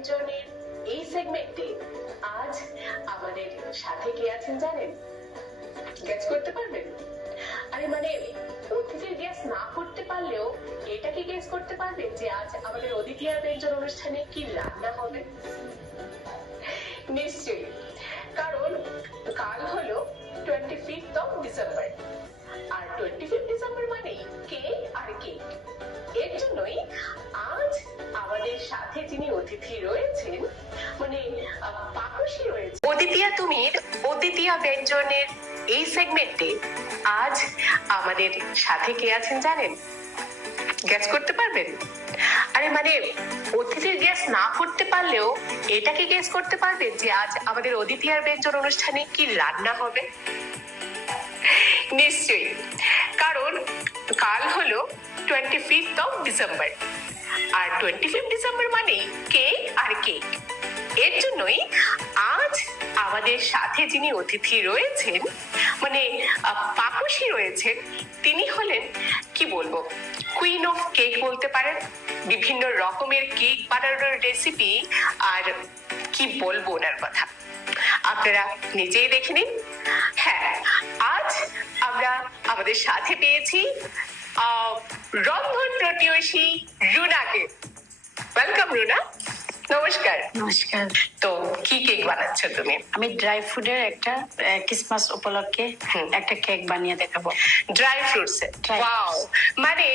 তিনজনের এই সেগমেন্টে আজ আমাদের সাথে কে আছেন জানেন? গেস করতে পারবেন? আরে মানে অতিথির গেস না করতে পারলেও এটা কি গেস করতে পারবেন যে আজ আমাদের অতিথি আর ব্যঞ্জন অনুষ্ঠানে কি রান্না হবে? নিশ্চয়ই। ব্যঞ্জনের এই সেগমেন্টে আজ আমাদের সাথে কে আছেন জানেন? গ্যাস করতে পারবেন? আরে মানে অতিথির গ্যাস না করতে পারলেও এটা কি গ্যাস করতে পারবেন যে আজ আমাদের অদিতিয়ার ব্যঞ্জন অনুষ্ঠানে কি রান্না হবে? নিশ্চয়ই। কারণ কাল হলো টোয়েন্টি ফিফথ অফ ডিসেম্বর আর টোয়েন্টি ফিফথ ডিসেম্বর মানেই কেক আর কেক এর জন্যই আজ আমাদের সাথে যিনি অতিথি রয়েছেন মানে পাকসী রয়েছেন, তিনি হলেন, কি বলব কুইন অফ কেক বলতে পারেন, বিভিন্ন রকমের কেক বানানোর রেসিপি আর কি বলব ওনার কথা। আপনারা নিজেই দেখে নিন। হ্যাঁ আজ আমরা আমাদের সাথে পেয়েছি রন্ধন প্রতিবেশী রুনাকে। ওয়েলকাম রুনা। নমস্কার। নমস্কার। তো কি কেক বানাচ্ছ তুমি? আমি ড্রাই ফ্রুটের একটা ক্রিসমাস উপলক্ষে একটা কেক বানিয়ে দেখাবো। ড্রাই ফ্রুটস ওয়াও মানে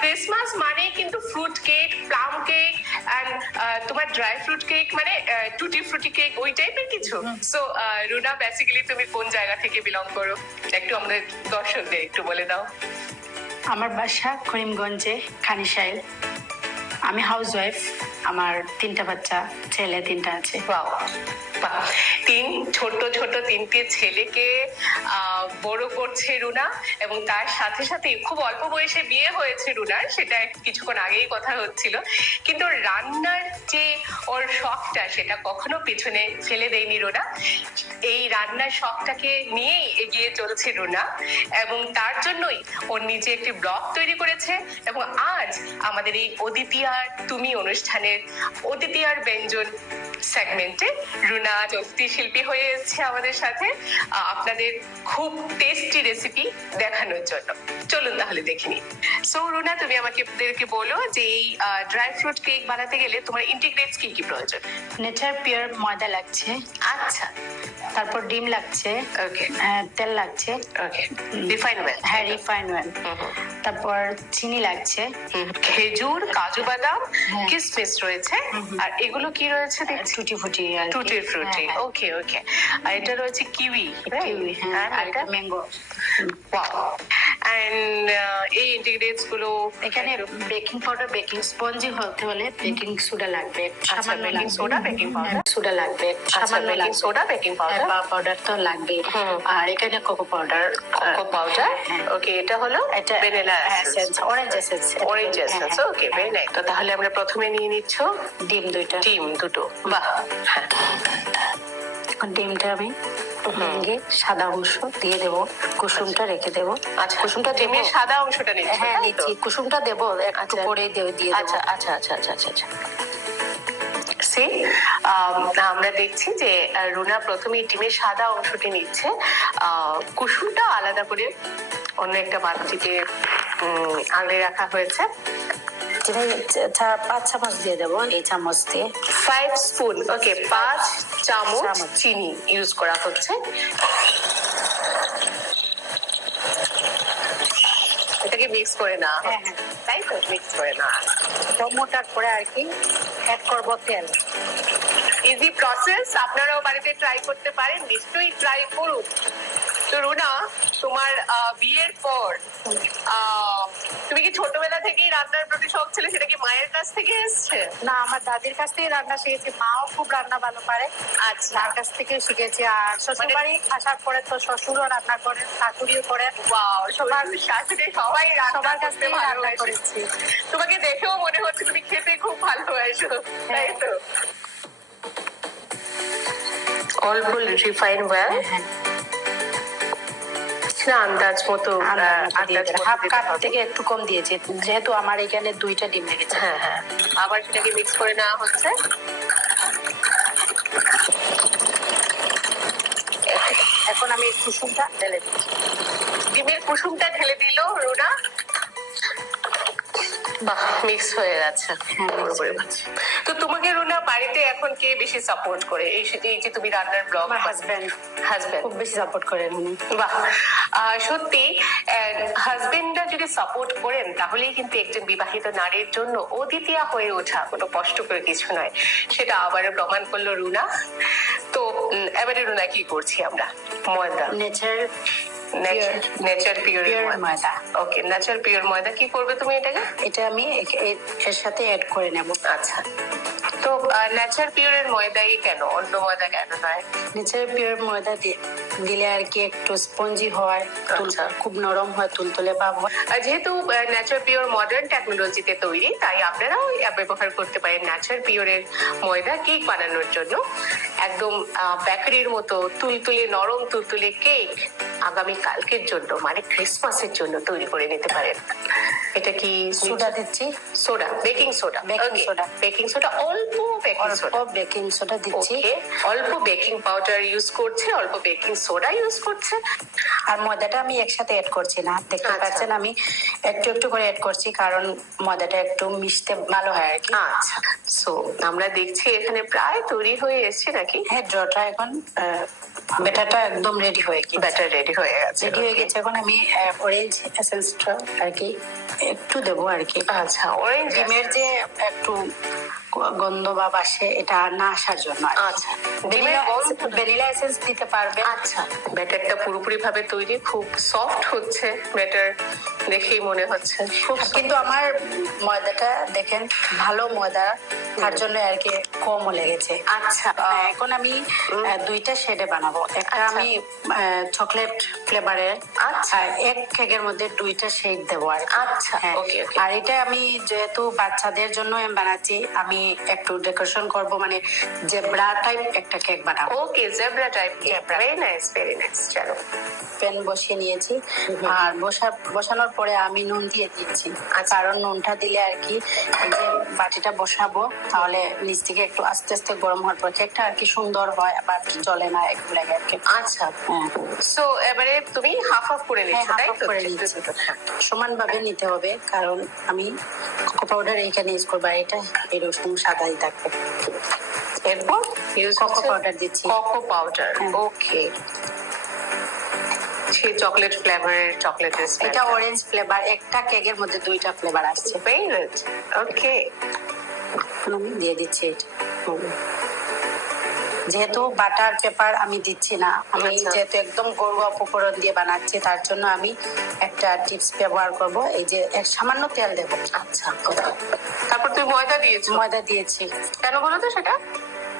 ক্রিসমাস মানে কিন্তু fruit cake plum cake and তোমার ড্রাই ফ্রুট কেক মানে টুটি ফ্রুটি কেক ওই টাইপের কিছু? সো রুনা বেসিক্যালি তুমি কোন জায়গা থেকে বিলং করো? একটু আমাদের দর্শকদের একটু বলে দাও। আমার বাসা করিমগঞ্জে খানিশাইল। আমি হাউস ওয়াইফ আমার তিনটা বাচ্চা ছেলে তিনটা আছে। তিন ছোট ছোট ছেলেকে বড় করছে রুনা এবং তার সাথে সাথে খুব অল্প বয়সে বিয়ে হয়েছে রুনার সেটা কিছুক্ষণ আগেই কথা হচ্ছিল। কিন্তু রান্নার যে ওর শখটা, সেটা কখনো পেছনে ফেলে দেয়নি রুনা। এই রান্নার শখটাকে নিয়েই এগিয়ে চলছে রুনা এবং তার জন্যই ওর নিজে একটি ব্লগ তৈরি করেছে এবং আজ আমাদের এই অদিতিয়ার তুমি অনুষ্ঠানের অদিতিয়ার ব্যঞ্জন সেগমেন্টে রুনা চলতি শিল্পী হয়ে এসেছে আমাদের সাথে। আপনাদের খুব টেস্টি রেসিপি দেখানোর জন্য। চলুন তাহলে দেখে নিই। সো রুনা তুমি আমাকে বলো যে এই ড্রাই ফ্রুট কেক বানাতে গেলে তোমার ইন্টিগ্রেটস কি কি প্রয়োজন? নেচার পিওর ময়দা লাগছে। আচ্ছা। তারপর ডিম লাগছে। ওকে আহ, তেল লাগছে। ওকে রিফাইন ওয়েল হ্যাঁ রিফাইন অয়েল তারপর চিনি লাগছে খেজুর কাজু বাদাম হ্যাঁ। কিসমিস রয়েছে। আর এগুলো কি রয়েছে টুটি ফুটি টুটি ফ্রুটি হ্যাঁ, হ্যাঁ। ওকে ওকে। আর এটা রয়েছে কিউই কিউই, হ্যাঁ আর একটা ম্যাঙ্গো। এন্ড এই ইন্টিগ্রেটসগুলো এখানে বেকিং পাউডার বেকিং স্পঞ্জি হতে হলে বেকিং সোডা লাগবে। সোডা লাগবে। সামান্য বেকিং লাগবে। সোডা বেকিং পাউডার পাউডার তো লাগবে। আর এখানে cocoa powder cocoa powder. Okay এটা হলো এটা vanilla essence orange essence orange essence okay very nice তো তাহলে আমরা প্রথমে নিয়ে নিচ্ছ ডিম দুইটা। ডিম দুটো বাহ। এখন ডিমটা আমি ভেঙে সাদা অংশ দিয়ে দেব কুসুমটা রেখে দেব। আচ্ছা কুসুমটা ডিমের সাদা অংশটা নিচ্ছ হ্যাঁ নিচ্ছি। কুসুমটা দেবো একটু আচ্ছা। পরে দিয়ে দিয়ে আচ্ছা আচ্ছা আচ্ছা আচ্ছা আচ্ছা আচ্ছা। সে আমরা দেখছি যে রুনা প্রথমে ডিমের সাদা অংশটি নিচ্ছে। আহ, কুসুমটা আলাদা করে অন্য একটা বালতিতে উম, আগে রাখা হয়েছে। যেটা পাঁচ চামচ দিয়ে দেবো এই চামচ দিয়ে। ফাইভ স্পুন ওকে পাঁচ চামচ। চিনি ইউজ করা হচ্ছে। এটাকে মিক্স করে না। হ্যাঁ, হ্যাঁ। তাই তো? মিক্স করে না। টমেটোর পরে আর কি অ্যাড করব তেল। ইজি প্রসেস আপনারাও বাড়িতে ট্রাই করতে পারেন নিশ্চয়ই ট্রাই করুন। তো রুনা তোমার বিয়ের পর তুমি কি ছোটবেলা থেকেই রান্নার প্রতি শখ ছিল? সেটা কি মায়ের কাছ থেকে এসছে? না আমার দাদির কাছ থেকে রান্না শিখেছি। মাও খুব রান্না ভালো পারে। আচ্ছা। মার কাছ থেকে শিখেছি। আর শ্বশুর বাড়ি আসার পরে তো শ্বশুরও রান্না করেন শাশুড়িও করেন। ওয়াও সবার শাশুড়ি সবাই সবার কাছ থেকে রান্না করেছি। তোমাকে দেখেও মনে হচ্ছে তুমি খেতে খুব ভালোবাসো তাই তো? অল্প রিফাইন ওয়েল হ্যাঁ। না আন্দাজ মতো হাফ কাপ থেকে একটু কম দিয়েছি যেহেতু আমার এখানে দুইটা ডিম লেগেছে। হ্যাঁ হ্যাঁ। আবার সেটাকে মিক্স করে নেওয়া হচ্ছে। এখন আমি কুসুমটা ঢেলে দিচ্ছি। ডিমের কুসুমটা ঢেলে দিল রুনা। বাহ মিক্স হয়ে যাচ্ছে হ্যাঁ, পুরোপুরি। হয়ে তো তোমাকে রুনা বাড়িতে এখন কে বেশি সাপোর্ট করে? এই এই যে তুমি রান্নার ব্লগ আমার হাজব্যান্ড হাজবেন্ড খুব বেশি সাপোর্ট করেন উনি। বাহ। সত্যি হাজবেন্ডরা যদি সাপোর্ট করেন তাহলেই কিন্তু একজন বিবাহিত নারীর জন্য অদ্বিতীয়া হয়ে ওঠা কোনো কষ্টকর কিছু নয়। সেটা আবারও প্রমাণ করল রুনা। তো এবারে রুনা কি করছি আমরা? ময়দা নেচার নেচার পিওর ময়দা। ওকে নেচার পিওর ময়দা কি করবে তুমি এটাকে? এটা আমি এর সাথে অ্যাড করে নেব। আচ্ছা। তো নেচার পিওরের ময়দাই কেন? অন্য ময়দা কেন নয় নেচার পিওর ময়দা দিলে আর কি একটু স্পঞ্জি হয় আচ্ছা। খুব নরম হয় তুলতুলে ভাব হয় আর যেহেতু ন্যাচার পিওর মডার্ন টেকনোলজিতে তৈরি তাই আপনারাও ব্যবহার করতে পারেন ন্যাচার পিওরের ময়দা কেক বানানোর জন্য। একদম বেকারির মতো তুলতুলে নরম তুলতুলে কেক আগামী কালকের জন্য মানে ক্রিসমাসের জন্য তৈরি করে নিতে পারেন। এটা কি সোডা দিচ্ছি। Soda baking soda Baking soda। Baking soda অল্প বেকিং সোডা বেকিং সোডা দিচ্ছি। অল্প বেকিং পাউডার ইউজ করছে অল্প বেকিং সোডা ইউজ করছে। আর ময়দাটা আমি একসাথে অ্যাড করছি না। দেখতে আচ্ছা। পাচ্ছেন আমি একটু একটু করে অ্যাড করছি কারণ ময়দাটা একটু মিশতে ভালো হয় আর কি। আচ্ছা। সো আমরা দেখছি এখানে প্রায় তৈরি হয়ে এসছে নাকি? হ্যাঁ ড্রটা এখন বেটাটা একদম রেডি হয়ে গেছে। ব্যাটার রেডি হয়ে গেছে রেডি হয়ে গেছে। এখন আমি অরেঞ্জ এসেন্সটা আর কি একটু দেবো আর কি। আচ্ছা অরেঞ্জ ডিমের যে একটু গন্ধ বা বাসে এটা না আসার জন্য আচ্ছা। ডিমের ভ্যানিলা এসেন্স দিতে পারবে। আচ্ছা। ব্যাটারটা পুরোপুরি ভাবে তৈরি খুব সফট হচ্ছে ব্যাটার দেখেই মনে হচ্ছে। খুব কিন্তু আমার ময়দাটা দেখেন ভালো ময়দা তার জন্য আর কি কমও লেগেছে। আচ্ছা। এখন আমি দুইটা শেডে বানাবো। একটা আচ্ছা। আমি চকলেট ফ্লেভারের আচ্ছা। এক কেকের মধ্যে দুইটা শেড দেবো আর আচ্ছা, হ্যাঁ। okay, okay. আর এটা আমি যেহেতু বাচ্চাদের জন্য আমি বানাচ্ছি আমি একটু ডেকোরেশন করব মানে জেব্রা টাইপ একটা কেক বানাবো okay zebra type very nice very nice চলো প্যান বসিয়ে নিয়েছি আর বসা বসানোর পরে আমি নুন দিয়ে দিচ্ছি আচ্ছা। কারণ নুনটা দিলে আর কি যে বাটিটা বসাবো তাহলে নিচ থেকে একটু আস্তে আস্তে গরম হওয়ার পর কেকটা আর কি সুন্দর হয় আবার জ্বলে না কি আচ্ছা। হ্যাঁ। সো এবারে তুমি হাফ হাফ করে হ্যাঁ, নিচ্ছ তাই তো। হ্যাঁ। সমানভাবে নিতে হবে কারণ আমি কোকো পাউডার এইখানে ইউজ করব আর এটা এরকম সাদাই থাকবে। এরপর? ইউজ কোকো পাউডার দিচ্ছি। কোকো পাউডার হ্যাঁ। ওকে সেই চকলেট ফ্লেভারের চকলেটের এটা অরেঞ্জ ফ্লেভার একটা কেকের মধ্যে দুইটা ফ্লেভার আসছে। ওকে আমি দিয়ে দিচ্ছি এটা। যেহেতু বাটার পেপার আমি দিচ্ছি না আমি আচ্ছা। যেহেতু একদম গরুয়া উপকরণ দিয়ে বানাচ্ছি তার জন্য আমি একটা টিপস ব্যবহার করব এই যে এক সামান্য তেল দেবো আচ্ছা. তারপর তুমি ময়দা দিয়েছ ময়দা দিয়েছি কেন বলো তো সেটা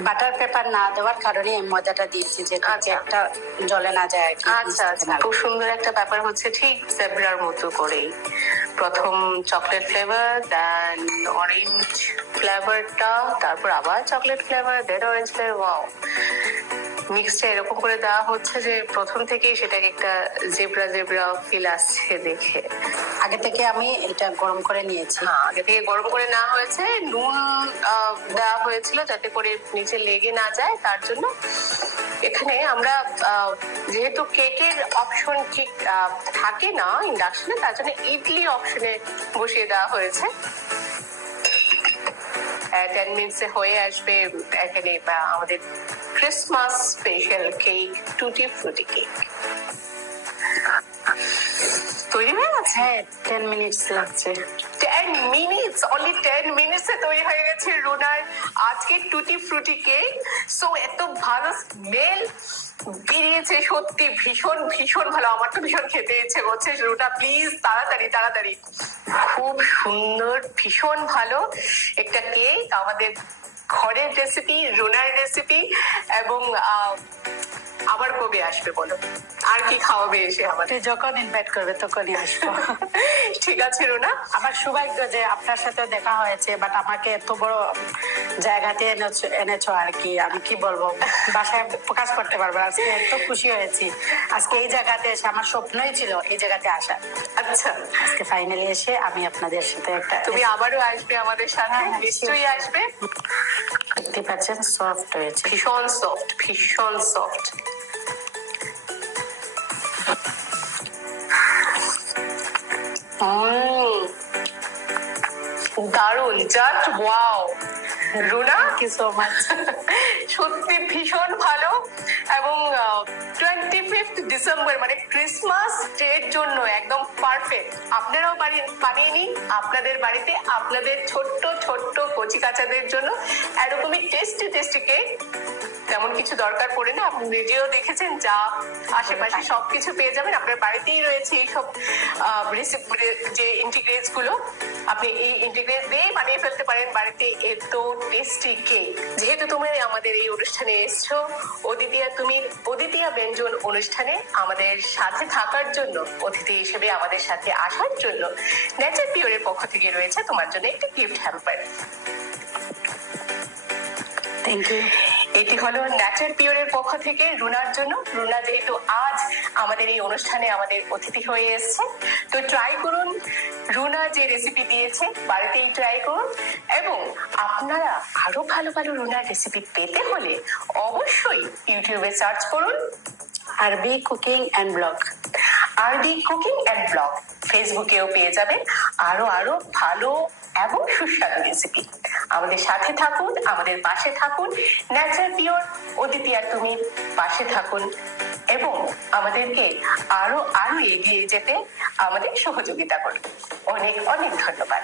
বাটার পেপার না দেওয়ার কারণে এই ময়দাটা দিয়েছি যে আচ্ছা। একটা জলে না যায় আচ্ছা আচ্ছা। খুব সুন্দর একটা ব্যাপার হচ্ছে ঠিক জেব্রার মতো করেই। প্রথম চকলেট ফ্লেভার দেন অরেঞ্জ ফ্লেভারটা তারপর আবার chocolate flavour then orange flavour wow মিক্সটা এরকম করে দেওয়া হচ্ছে যে প্রথম থেকেই সেটাকে একটা জেব্রা জেব্রা ফিল আসছে দেখে। আগে থেকে আমি এটা গরম করে নিয়েছি। হ্যাঁ আগে থেকে গরম করে নেওয়া হয়েছে। নুন দেওয়া হয়েছিল যাতে করে নিচে লেগে না যায় তার জন্য এখানে আমরা যেহেতু কেকের অপশন ঠিক থাকে না ইন্ডাকশনে তার জন্য ইডলি অপশনে বসিয়ে দেওয়া হয়েছে। টেন মিনিটসে হয়ে আসবে এখানে আমাদের ক্রিসমাস স্পেশাল কেক টুটি ফ্রুটি কেক তৈরি হয়ে গেছে? হ্যাঁ টেন মিনিটস লাগছে। টেন মিনিটস অনলি টেন মিনিটসে তৈরি হয়ে গেছে রুনার আজকে টুটি ফ্রুটি কেক সো এত ভালো স্মেল বেরিয়েছে, সত্যি ভীষণ ভীষণ ভালো। আমার তো ভীষণ খেতে ইচ্ছে করছে। রুটা প্লিজ তাড়াতাড়ি তাড়াতাড়ি। খুব সুন্দর, ভীষণ ভালো একটা কেক আমাদের ঘরের রেসিপি রোনার রেসিপি এবং আবার কবে আসবে বলো? আর কি খাওয়াবে এসে আমাদের? তুই যখন ইনভাইট করবে তখনই আসব। ঠিক আছে রুনা। আমার সৌভাগ্য যে আপনার সাথে দেখা হয়েছে বাট আমাকে এত বড় জায়গাতে এনেছো এনেছো আর কি আমি কি বলব? বাসায় প্রকাশ করতে পারব আজকে এত খুশি হয়েছি। আজকে এই জায়গাতে এসে আমার স্বপ্নই ছিল এই জায়গাতে আসা। আচ্ছা। আজকে ফাইনালি এসে আমি আপনাদের সাথে একটা তুমি আবারও আসবে আমাদের সাথে? হ্যাঁ, হ্যাঁ, নিশ্চয়ই আসবে। দেখতে পাচ্ছেন সফট হয়েছে। ভীষণ সফট ভীষণ সফট দারুণ জাস্ট ওয়াও রুনা কি সো মাচ সত্যি ভীষণ ভালো। এবং টোয়েন্টি ফিফথ ডিসেম্বর মানে ক্রিসমাস ডের জন্য একদম পারফেক্ট আপনারাও বাড়ি, বানিয়ে নিন। আপনাদের বাড়িতে আপনাদের ছোট্ট ছোট্ট কচি কাচাদের জন্য এরকমই টেস্টি টেস্টি কেক তেমন কিছু দরকার পড়ে না। আপনি নিজেও দেখেছেন, যা আশেপাশে সবকিছু পেয়ে যাবেন। আপনার বাড়িতেই রয়েছে এইসব যে ইন্টিগ্রেটসগুলো। আপনি এই ইন্টিগ্রেটস দিয়েই বানিয়ে ফেলতে পারেন। বাড়িতে এত টেস্টি কেক যেহেতু তুমি আমাদের এই অনুষ্ঠানে এসছো অদিতিয়া তুমি অদিতিয়া ব্যঞ্জন অনুষ্ঠানে আমাদের সাথে থাকার জন্য, অতিথি হিসেবে আমাদের সাথে আসার জন্য নেচার পিওরের পক্ষ থেকে রয়েছে তোমার জন্য একটি গিফট হ্যাম্পার থ্যাংক ইউ এটি হলো ন্যাচার পিওরের পক্ষ থেকে রুনার জন্য। রুনা যেহেতু আজ আমাদের এই অনুষ্ঠানে আমাদের অতিথি হয়ে এসেছে, তো ট্রাই করুন। রুনা যে রেসিপি দিয়েছে, বাড়িতেই ট্রাই করুন। এবং আপনারা আরও ভালো ভালো রুনার রেসিপি পেতে হলে অবশ্যই ইউটিউবে সার্চ করুন। RB cooking and blog RD cooking and blog ফেসবুকেও পেয়ে যাবেন আরও আরও ভালো এবং সুস্বাদু রেসিপি আমাদের সাথে থাকুন, আমাদের পাশে থাকুন। ন্যাচার পিওর অদিতি আর তুমি পাশে থাকুন এবং আমাদেরকে আরও আরও এগিয়ে যেতে আমাদের সহযোগিতা করুন। অনেক অনেক ধন্যবাদ।